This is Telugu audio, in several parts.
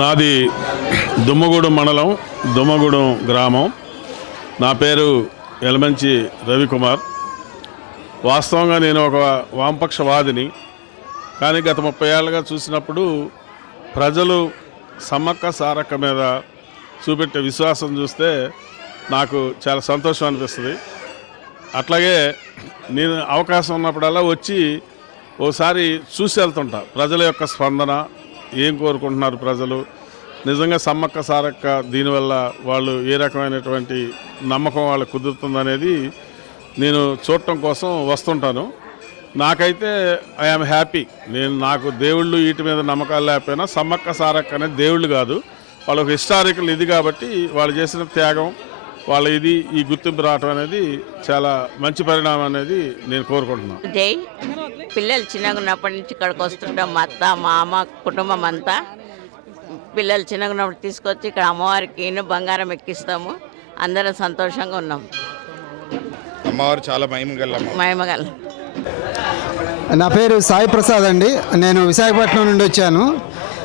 నాది దుమ్మగూడెం మండలం దుమ్మగూడెం గ్రామం. నా పేరు ఎలమంచి రవికుమార్. వాస్తవంగా నేను ఒక వామపక్షవాదిని. కానీ గత ముప్పై ఏళ్ళుగా చూసినప్పుడు ప్రజలు సమ్మక్క సారక్క మీద చూపెట్టే విశ్వాసం చూస్తే నాకు చాలా సంతోషం అనిపిస్తుంది. అట్లాగే నేను అవకాశం ఉన్నప్పుడల్లా వచ్చి ఓసారి చూసి వెళ్తుంటా ప్రజల యొక్క స్పందన ఏం కోరుకుంటున్నారు ప్రజలు? నిజంగా సమ్మక్క సారక్క దీనివల్ల వాళ్ళు ఏ రకమైనటువంటి నమ్మకం వాళ్ళకు కుదురుతుందనేది నేను చూడటం కోసం వస్తుంటాను. నాకైతే ఐఆమ్ హ్యాపీ నేను నాకు దేవుళ్ళు వీటి మీద నమ్మకాలు లేకపోయినా సమ్మక్క సారక్క అనేది దేవుళ్ళు కాదు. వాళ్ళకు హిస్టారికల్ ఇది కాబట్టి వాళ్ళు చేసిన త్యాగం వాళ్ళ ఇది ఈ గుర్తింపు రావటం అనేది చాలా మంచి పరిణామం అనేది నేను కోరుకుంటున్నాను. జై పిల్లలు చిన్నగా ఉన్నప్పటి నుంచి ఇక్కడికి వస్తుంటాం మా అత్త మా అమ్మ కుటుంబం అంతా. పిల్లలు చిన్నగా ఉన్నప్పుడు తీసుకొచ్చి ఇక్కడ అమ్మవారికి బంగారం ఎక్కిస్తాము. అందరం సంతోషంగా ఉన్నాం. అమ్మవారు చాలా మహిమ గల అమ్మ మహిమగల నా పేరు సాయి ప్రసాద్ అండి. నేను విశాఖపట్నం నుండి వచ్చాను.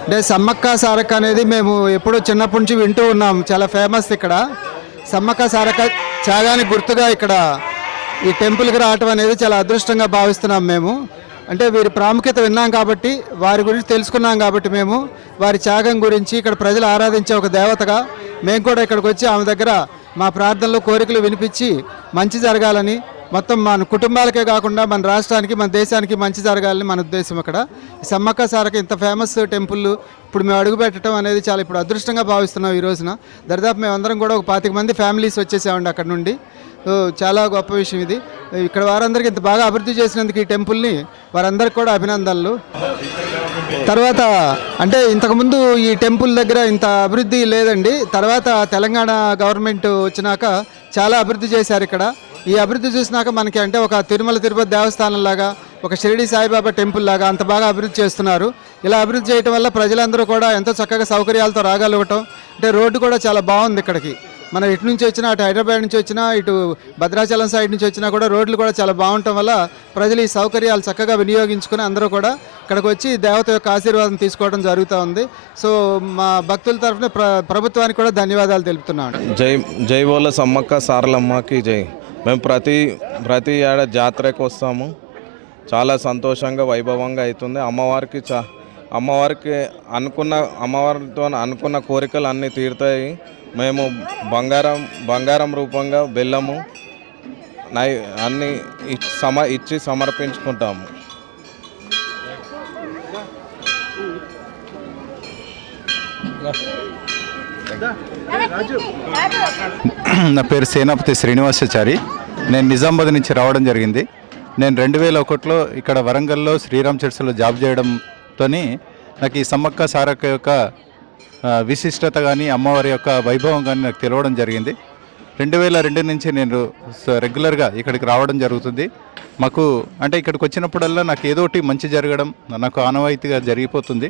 అంటే సమ్మక్క సారక్క అనేది మేము ఎప్పుడూ చిన్నప్పటి నుంచి వింటూ ఉన్నాం. చాలా ఫేమస్ ఇక్కడ. సమ్మక్క సారక త్యాగానికి గుర్తుగా ఇక్కడ ఈ టెంపుల్కి రావటం అనేది చాలా అదృష్టంగా భావిస్తున్నాం మేము. అంటే వీరి ప్రాముఖ్యత విన్నాం కాబట్టి వారి గురించి తెలుసుకున్నాం కాబట్టి మేము వారి త్యాగం గురించి ఇక్కడ ప్రజలు ఆరాధించే ఒక దేవతగా మేము కూడా ఇక్కడికి వచ్చి ఆమె దగ్గర మా ప్రార్థనలు కోరికలు వినిపించి మంచి జరగాలని మొత్తం మన కుటుంబాలకే కాకుండా మన రాష్ట్రానికి మన దేశానికి మంచి జరగాలని మన ఉద్దేశం అక్కడ. సమ్మక్క సారక ఇంత ఫేమస్ టెంపుల్ ఇప్పుడు మేము అడుగుపెట్టడం అనేది చాలా ఇప్పుడు అదృష్టంగా భావిస్తున్నాం ఈ రోజున. దరిదాపు మేమందరం కూడా ఒక పాతిక మంది ఫ్యామిలీస్ వచ్చేసామండి అక్కడ నుండి. చాలా గొప్ప విషయం ఇది. ఇక్కడ వారందరికీ ఇంత బాగా అభివృద్ధి చేసినందుకు ఈ టెంపుల్ని వారందరికీ కూడా అభినందనలు. తర్వాత అంటే ఇంతకుముందు ఈ టెంపుల్ దగ్గర ఇంత అభివృద్ధి లేదండి. తర్వాత తెలంగాణ గవర్నమెంట్ వచ్చినాక చాలా అభివృద్ధి చేశారు ఇక్కడ. ఈ అభివృద్ధి చూసినాక మనకి అంటే ఒక తిరుమల తిరుపతి దేవస్థానం లాగా ఒక షిరిడి సాయిబాబా టెంపుల్ లాగా అంత బాగా అభివృద్ధి చేస్తున్నారు. ఇలా అభివృద్ధి చేయడం వల్ల ప్రజలందరూ కూడా ఎంతో చక్కగా సౌకర్యాలతో రాగలగటం అంటే రోడ్డు కూడా చాలా బాగుంది ఇక్కడికి. మనం ఇటు నుంచి వచ్చినా అటు హైదరాబాద్ నుంచి వచ్చినా ఇటు భద్రాచలం సైడ్ నుంచి వచ్చినా కూడా రోడ్లు కూడా చాలా బాగుండటం వల్ల ప్రజలు ఈ సౌకర్యాలు చక్కగా వినియోగించుకుని అందరూ కూడా ఇక్కడికి వచ్చి దేవత యొక్క ఆశీర్వాదం తీసుకోవడం జరుగుతూ ఉంది. సో మా భక్తుల తరఫున ప్ర ప్రభుత్వానికి కూడా ధన్యవాదాలు తెలుపుతున్నాను. జై జై బోల సమ్మక్క సారలమ్మకి జై. మేము ప్రతి ప్రతి ఏడ జాతరకు వస్తాము. చాలా సంతోషంగా వైభవంగా అవుతుంది అమ్మవారికి చా అమ్మవారికి అనుకున్న అమ్మవారితో అనుకున్న కోరికలు అన్నీ తీరుతాయి. మేము బంగారం బంగారం రూపంగా బెల్లము నై అన్నీ సమ ఇచ్చి సమర్పించుకుంటాము. నా పేరు సేనాపతి శ్రీనివాసాచారి. నేను నిజామాబాద్ నుంచి రావడం జరిగింది. నేను రెండు వేల ఒకటిలో ఇక్కడ వరంగల్లో శ్రీరామ్ చర్చలో జాబ్ చేయడంతో నాకు ఈ సమ్మక్క సారక్క యొక్క విశిష్టత కానీ అమ్మవారి యొక్క వైభవం కానీ నాకు తెలవడం జరిగింది. రెండు వేల రెండు నుంచి నేను రెగ్యులర్గా ఇక్కడికి రావడం జరుగుతుంది. మాకు అంటే ఇక్కడికి వచ్చినప్పుడల్లా నాకు ఏదో ఒకటి మంచి జరగడం నాకు ఆనవాయితీగా జరిగిపోతుంది.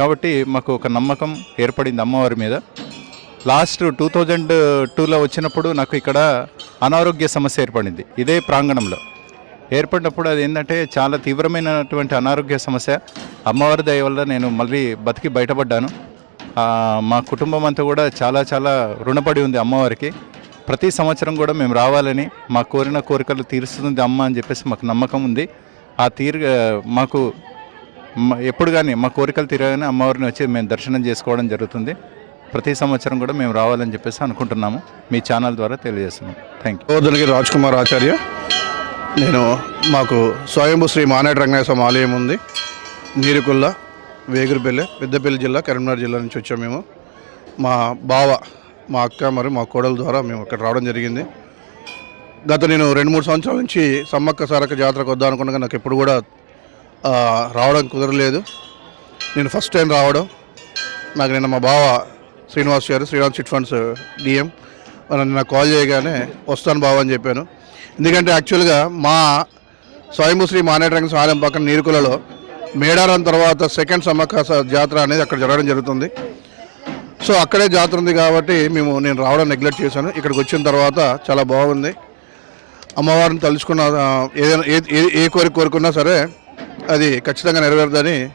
కాబట్టి మాకు ఒక నమ్మకం ఏర్పడింది అమ్మవారి మీద. లాస్ట్ టూ థౌజండ్ టూలో వచ్చినప్పుడు నాకు ఇక్కడ అనారోగ్య సమస్య ఏర్పడింది. ఇదే ప్రాంగణంలో. ఏర్పడినప్పుడు అది ఏంటంటే చాలా తీవ్రమైనటువంటి అనారోగ్య సమస్య. అమ్మవారి దయ వల్ల నేను మళ్ళీ బతికి బయటపడ్డాను. మా కుటుంబం అంతా కూడా చాలా చాలా రుణపడి ఉంది అమ్మవారికి. ప్రతి సంవత్సరం కూడా మేము రావాలని మా కోరిన కోరికలు తీరుస్తుంది అమ్మ అని చెప్పేసి మాకు నమ్మకం ఉంది. ఆ తీరు మాకు ఎప్పుడు కానీ మా కోరికలు తీరగానే అమ్మవారిని వచ్చి మేము దర్శనం చేసుకోవడం జరుగుతుంది. ప్రతి సంవత్సరం కూడా మేము రావాలని చెప్పేసి అనుకుంటున్నాము. మీ ఛానల్ ద్వారా తెలియజేస్తున్నాం. థ్యాంక్ యూ గోదలకి రాజ్ కుమార్ ఆచార్య నేను మాకు స్వయంభూ శ్రీ మానేటి రంగనాయస్వామి ఆలయం ఉంది. నీరుకుల్ల వేగురుపల్లి పెద్దపల్లి జిల్లా కరీంనగర్ జిల్లా నుంచి వచ్చాము మేము. మా బావ మా అక్క మరియు మా కోడల ద్వారా మేము ఇక్కడ రావడం జరిగింది. గత నేను రెండు మూడు సంవత్సరాల నుంచి సమ్మక్క సారక్క జాతరకు వద్దా అనుకున్నాగా నాకు ఎప్పుడు కూడా రావడం కుదరలేదు. నేను ఫస్ట్ టైం రావడం. నాకు నిన్న మా బావ Srinivas garu Sriram chit funds DM నిన్న కాల్ చేయగానే వస్తాను బావ అని చెప్పాను. ఎందుకంటే యాక్చువల్గా మా స్వయంభూ శ్రీ మానేటరంగ ఆలయం పక్కన నీరుకులలో మేడారం తర్వాత సెకండ్ సమ్మక్క జాతర అనేది అక్కడ జరగడం జరుగుతుంది. సో అక్కడే జాతర ఉంది కాబట్టి మేము నేను రావడం నెగ్లెక్ట్ చేశాను. ఇక్కడికి వచ్చిన తర్వాత చాలా బాగుంది. అమ్మవారిని తలుచుకున్న ఏదైనా ఏ ఏ- ఏ కోరిక కోరుకున్నా సరే అది ఖచ్చితంగా నెరవేరుదని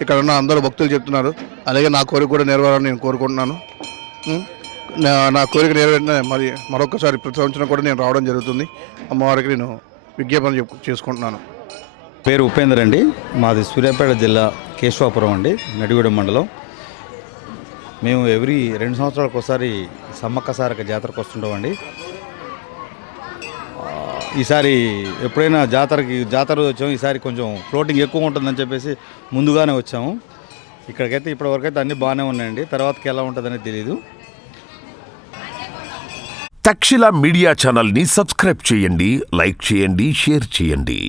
ఇక్కడ ఉన్న అందరూ భక్తులు చెప్తున్నారు. అలాగే నా కోరిక కూడా నెరవేరాలని నేను కోరుకుంటున్నాను. నా నా కోరిక నెరవేరిన మరి మరొకసారి ప్రతి సంవత్సరం కూడా నేను రావడం జరుగుతుంది. అమ్మవారికి నేను విజ్ఞాపన చెప్పు- చేసుకుంటున్నాను. పేరు ఉపేందర్ అండి. మాది సూర్యాపేట జిల్లా కేశవాపురం అండి నడిగూడెం మండలం. మేము ఎవ్రీ రెండు సంవత్సరాలకు ఒకసారి సమ్మక్క సారక జాతరకు వస్తుంటామండి. ఈసారి ఎప్పుడైనా జాతరకి జాతర వచ్చాము. ఈసారి కొంచెం ఫ్లోటింగ్ ఎక్కువ ఉంటుందని చెప్పేసి ముందుగానే వచ్చాము. ఇక్కడికైతే ఇప్పటివరకు అయితే అన్నీ బాగానే ఉన్నాయండి. తర్వాతకి ఎలా ఉంటుందని తెలియదు తక్షిల మీడియా ఛానల్ని సబ్స్క్రైబ్ చేయండి లైక్ చేయండి షేర్ చేయండి.